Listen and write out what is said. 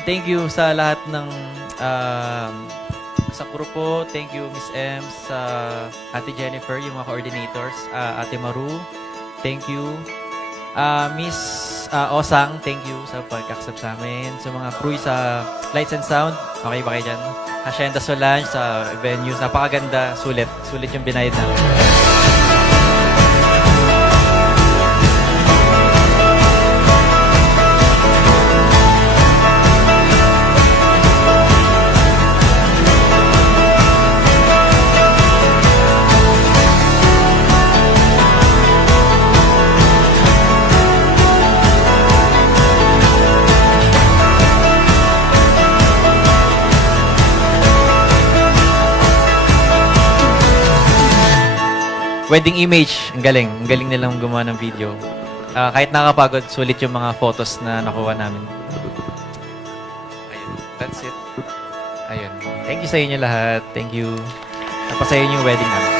And thank you sa lahat ng sa grupo. Thank you, Miss M, sa Ate Jennifer, yung mga coordinators. Ate Maru, thank you. Miss Osang, thank you sa pag-accept sa amin. Sa mga crew sa Lights and Sound, okay ba kayo dyan? Hacienda Solange sa venues, napakaganda, sulit. Sulit yung binayad namin. Wedding image, ang galing. Ang galing nilang gumawa ng video. Kahit nakakapagod, sulit yung mga photos na nakuha namin. Ayun, that's it. Ayun. Thank you sa inyo lahat. Thank you. Napasaya niyo yung wedding namin.